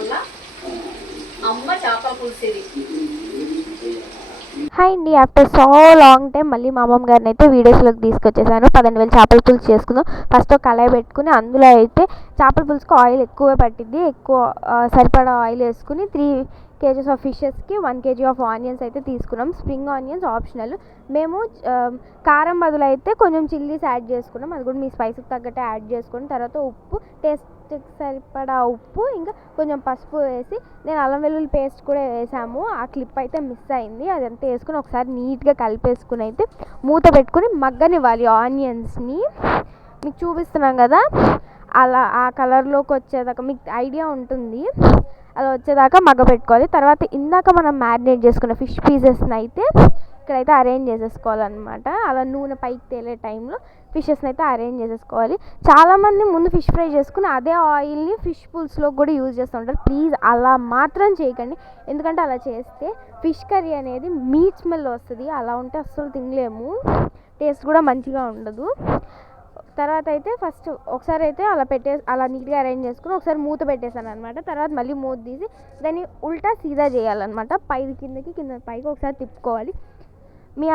వాళ్ళ అమ్మ చేపల పులుసు ఇది. హాయ్ అండి, ఆఫ్టర్ సో లాంగ్ టైం మళ్ళీ మా అమ్మమ్మ గారిని అయితే వీడియోస్లోకి తీసుకొచ్చేసాను. 10,000 చేపల పులుసు చేసుకుందాం. ఫస్ట్ ఒక కళాయి పెట్టుకుని అందులో అయితే చేపల పులుసుకు ఆయిల్ ఎక్కువ పట్టిద్ది. సరిపడా ఆయిల్ వేసుకుని 3 kgs ఆఫ్ ఫిషెస్కి 1 kg ఆఫ్ ఆనియన్స్ అయితే తీసుకున్నాం. Spring onions optional. మేము కారం బదులు అయితే కొంచెం చిల్లీస్ యాడ్ చేసుకున్నాం. అది కూడా మీ స్పైస్కి తగ్గట్టు యాడ్ చేసుకుని తర్వాత ఉప్పు, టేస్ట్కి సరిపడా ఉప్పు, ఇంకా కొంచెం పసుపు వేసి నేను అల్లం వెల్లుల్లి పేస్ట్ కూడా వేసాము. ఆ క్లిప్ అయితే మిస్ అయింది. అదంతా వేసుకుని ఒకసారి నీట్గా కలిపేసుకుని అయితే మూత పెట్టుకుని మగ్గనివ్వాలి. ఆనియన్స్ని మీకు చూపిస్తున్నాం కదా, అలా ఆ కలర్లోకి వచ్చేదాకా మీకు ఐడియా ఉంటుంది. అలా వచ్చేదాకా మగ్గ పెట్టుకోవాలి. తర్వాత ఇందాక మనం మ్యారినేట్ చేసుకున్న ఫిష్ పీసెస్ని అయితే ఇక్కడైతే అరేంజ్ చేసేసుకోవాలన్నమాట. అలా నూనె పైకి తేలే టైంలో ఫిషెస్ని అయితే అరేంజ్ చేసేసుకోవాలి. చాలామంది ముందు ఫిష్ ఫ్రై చేసుకుని అదే ఆయిల్ని ఫిష్ పుల్స్లో కూడా యూజ్ చేస్తూ ఉంటారు. ప్లీజ్ అలా మాత్రం చేయకండి. ఎందుకంటే అలా చేస్తే ఫిష్ కర్రీ అనేది మీట్ స్మెల్ వస్తుంది. అలా ఉంటే అస్సలు తినలేము, టేస్ట్ కూడా మంచిగా ఉండదు. తర్వాత అయితే ఫస్ట్ ఒకసారి అయితే అలా నీట్గా అరేంజ్ చేసుకుని ఒకసారి మూత పెట్టేసాను అనమాట. తర్వాత మళ్ళీ మూత తీసి దాన్ని ఉల్టా సీదా చేయాలన్నమాట. పైది కిందకి, కింద పైకి ఒకసారి తిప్పుకోవాలి. మీ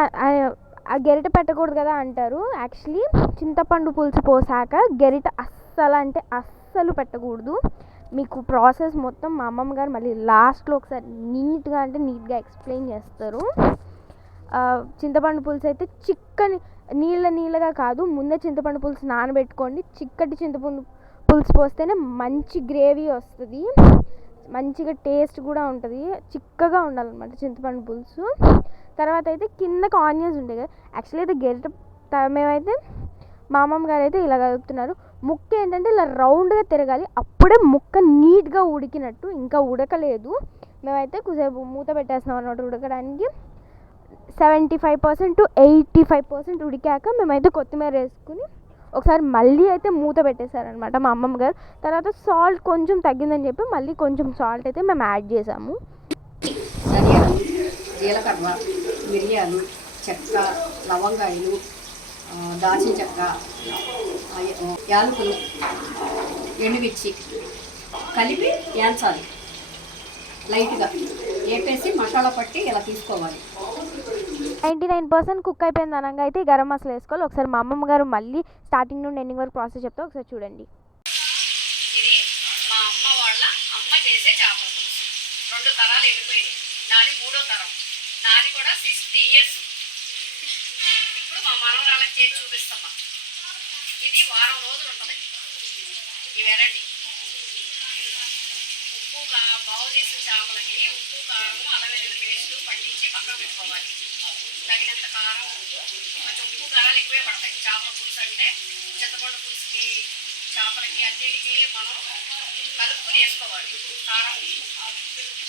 ఆ గెరిట పెట్టకూడదు కదా అంటారు. యాక్చువల్లీ చింతపండు పులుసు పోసాక గెరిట అస్సలు పెట్టకూడదు. మీకు ప్రాసెస్ మొత్తం మా అమ్మమ్మ గారు మళ్ళీ లాస్ట్లో ఒకసారి నీట్గా ఎక్స్ప్లెయిన్ చేస్తారు. చింతపండు పులుసు అయితే చిక్కని నీళ్ళగా కాదు, ముందే చింతపండు పులుసు నానబెట్టుకోండి. చిక్కటి చింతపండు పులుసు పోస్తేనే మంచి గ్రేవీ వస్తుంది, మంచిగా టేస్ట్ కూడా ఉంటుంది. చిక్కగా ఉండాలన్నమాట చింతపండు పులుసు. తర్వాత అయితే కిందకి ఆనియన్స్ ఉంటాయి కదా, యాక్చువల్లీ అయితే గెరిట మేమైతే మా అమ్మమ్మ గారు అయితే ఇలా కలుపుతున్నారు. ముక్క ఏంటంటే ఇలా రౌండ్గా తిరగాలి, అప్పుడే ముక్క నీట్గా ఉడికినట్టు. ఇంకా ఉడకలేదు, మేమైతే కొద్దిసేపు మూత పెట్టేస్తున్నాం అన్నమాట ఉడకడానికి. 75% to 85% ఉడికాక మేమైతే కొత్తిమీర వేసుకుని ఒకసారి మళ్ళీ అయితే మూత పెట్టేశారనమాట మా అమ్మమ్మ గారు. తర్వాత సాల్ట్ కొంచెం తగ్గిందని చెప్పి మళ్ళీ కొంచెం సాల్ట్ అయితే మేము యాడ్ చేసాము. ధనియాలు, జీలకర్ర, మిరియాలు, చెక్క, లవంగాయలు, దాల్చిన చెక్క, యాలకులు, ఎండుమిర్చి కలిపి వేయించాలి. లైట్గా వేపేసి మసాలా పట్టి ఇలా తీసుకోవాలి. 99% కుక్ అయిపోయింది అనగా అయితే గరం మసాలా వేసుకోవాలి. ఒకసారి మా అమ్మమ్మ గారు మళ్ళీ స్టార్టింగ్ నుండి ఎండింగ్ వరకు ప్రాసెస్ చెప్తే ఒకసారి చూడండి. ఇది మా అమ్మ వాళ్ళ అమ్మ చేసే చేపల పులుసు. 2 తరాలు వెళ్ళిపోయింది. నాది 3వ తరం. నాది కూడా 60 years. ఇప్పుడు మా మనవరాళ్ళకి చేసి చూపిస్తామా. ఇది వారం రోజులు ఉంటుంది ఈ వెరైటీ. బాగు చేసిన చేపలకి ఉప్పు, కారం, అల్లం వెల్లుల్లి పేస్ట్ పట్టించి పక్కన పెట్టుకోవాలి. తగినంత కారం, కొంచెం ఉప్పు కారాలు ఎక్కువే పడతాయి. చేపల పులుసు అంటే చింతపండు పులుసుకి, చేపలకి అన్నిటికీ మనం కలుపుకొని వేసుకోవాలి. కారం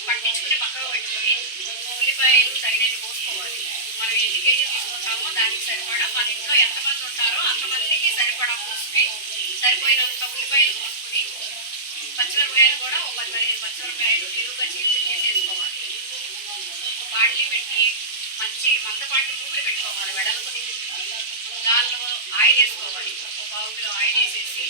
పట్టించుకుని పక్కన పెట్టుకొని ఉల్లిపాయలు తగినన్ని పోసుకోవాలి. మనం ఎన్ని కేజీలు తీసుకుంటామో దానికి సరిపడా, మన ఇంట్లో ఎంతమంది ఉంటారో అంతమందికి సరిపడా పులుసుకి సరిపోయినంత ఉల్లిపాయలు పోసుకుని, పచ్చిమిరపకాయలు కూడా 10-15 పచ్చిమిరపకాయలు నిలువుగా చేసి వేసుకోవాలి. బాండ్లీ పెట్టి మంచి మందపాటి మూగులు పెట్టుకోవాలి. వెడల్పుని దానిలో ఆయిల్ వేసుకోవాలి. 1 కిలో ఆయిల్ వేసేసి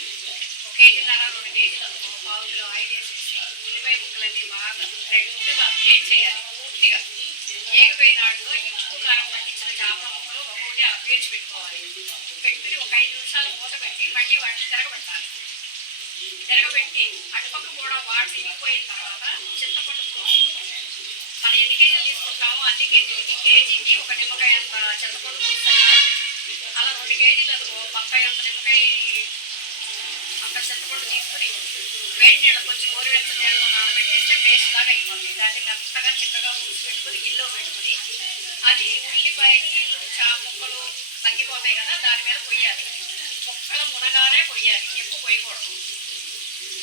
1 కేజీన్నర 2 కేజీలు 1 కిలో ఆయిల్ వేసేసి ఉల్లిపాయ ముక్కలన్నీ బాగా రెడ్గా వేడి చేయాలి. పూర్తిగా ఏగిపోయిన వాటిలో ఈ ఉప్పు కారం పట్టించిన చేపల ముక్కలు ఒక్కొక్కటి అలా పేర్చి పెట్టుకోవాలి. పెట్టుకుని ఒక 5 నిమిషాలు మూత పెట్టి మళ్ళీ వాటిని తిరగబెట్టాలి. తిరగబెట్టి అటుపక్క కూడా వాటర్ ఇగిపోయిన తర్వాత చింతపండు పులుసు మనం ఎన్ని కేజీలు తీసుకుంటామో అన్ని కేజీలకి కేజీకి 1 నిమ్మకాయ అంత చింతపండు పులుసు అయిపోతుంది. అలా 2 కేజీలకు బక్కాయ అంత నిమ్మకాయ అంత చింతపండు తీసుకుని వేడి నీళ్ళు కొంచెం గోరువెచ్చని నీళ్ళలో నానబెట్టేస్తే పేస్ట్ లాగా అయిపోతుంది. దాన్ని మెత్తగా చిక్కగా పులుసు పెట్టుకుని గిల్లో పెట్టుకుని అది ఉల్లిపాయ నీళ్ళు, చేప ముక్కలు తగ్గిపోతాయి కదా, దాని మీద పొయ్యాలి. ముక్కలు మునగానే పొయ్యాలి, ఎక్కువ పొయ్యకూడదు.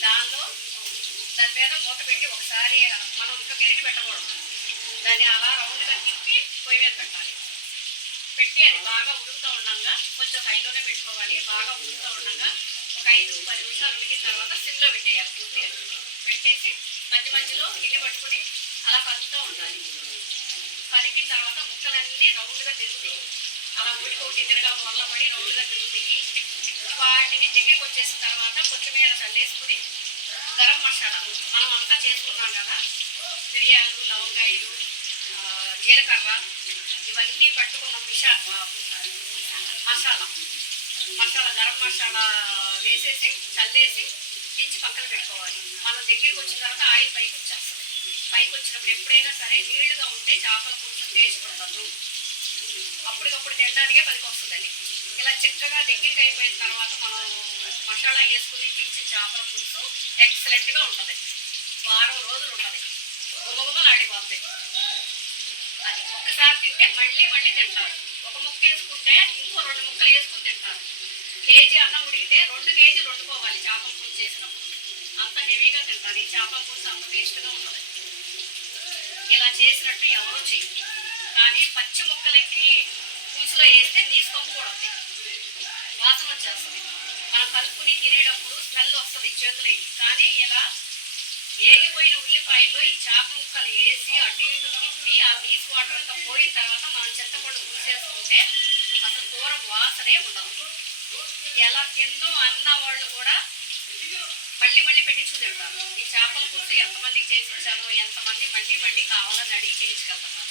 దాని మీద మూత పెట్టి ఒకసారి మనం ఇంకా గరిటె పెట్టకూడదు. దాన్ని అలా రౌండ్గా తిప్పి పొయ్యి మీద పెట్టాలి. పెట్టి అది బాగా ఉడుకుతూ ఉండగా, కొంచెం హైలోనే పెట్టుకోవాలి. బాగా ఉడుకుతూ ఉండగా ఒక 5-10 నిమిషాలు ఉడికిన తర్వాత సిమ్లో పెట్టేయాలి. పూర్తిగా పెట్టేసి మధ్య మధ్యలో గిన్నె పట్టుకుని అలా కలుపుతూ ఉండాలి. కలిపిన తర్వాత ముక్కలన్నీ రౌండ్గా తిరుగుతాయి. అలా ఒకటి తిరగడం వల్ల పడి రౌండ్గా తిరుగుతాయి. వాటిని దగ్గరికి వచ్చేసిన తర్వాత కొత్తిమీర చల్లేసుకుని గరం మసాలా మనం అంతా చేసుకున్నాం కదా, మిరియాలు, లవంగాయలు, జీలకర్ర ఇవన్నీ పట్టుకున్న మసాలా గరం మసాలా వేసేసి చల్లేసి దించి పక్కన పెట్టుకోవాలి. మనం దగ్గరికి వచ్చిన తర్వాత ఆయిల్ పైకి వచ్చేస్తుంది. పైకి వచ్చినప్పుడు ఎప్పుడైనా సరే నీళ్లుగా ఉంటే చేపల పులుసు టేస్ట్ ఉండదు, అప్పటికప్పుడు తినడానికే పనికి వస్తుందని. ఇలా చక్కగా దగ్గరికి అయిపోయిన తర్వాత మనం మసాలా వేసుకుని దించిన చేపల పులుసు ఎక్సలెంట్గా ఉంటుంది. వారం రోజులు ఉంటుంది, గుమగుమలాడిపోతుంది. అది ఒక్కసారి తింటే మళ్ళీ మళ్ళీ తింటారు. ఒక ముక్క వేసుకుంటే ఇంకో 2 ముక్కలు వేసుకుని తింటారు. కేజీ అన్నం ఉడికితే 2 కేజీలు వండుకోవాలి చేపల పులుసు చేసినప్పుడు. అంత హెవీగా తింటారు. ఈ చేపల పులుసు అంత టేస్ట్గా ఉంటుంది. ఇలా చేసినట్టు ఎవరో చెయ్యి, కానీ పచ్చి ముక్కలకి పులుసులో వేస్తే నీసు పంపుకూడదు, వాసన వచ్చేస్తుంది. మనం కలుపుకుని తినేటప్పుడు స్మెల్ వస్తుంది చేతులు. కానీ ఇలా ఏగిపోయిన ఉల్లిపాయల్లో ఈ చేప ముక్కలు వేసి అటు ఇటు తిప్పి ఆ నీసు వాటర్ అంతా పోయిన తర్వాత మనం చింతపండు పులుసేసుకుంటే అసలు కూర వాసనే ఉండదు. ఎలా తిందో అన్న వాళ్ళు కూడా మళ్ళీ మళ్ళీ పెట్టించుకు తింటారు. ఈ చేపల పులుసు ఎంతమందికి చేసి ఇచ్చానో, ఎంతమంది మళ్ళీ మళ్ళీ కావాలని అడిగి చేయించుకెళ్తున్నారు.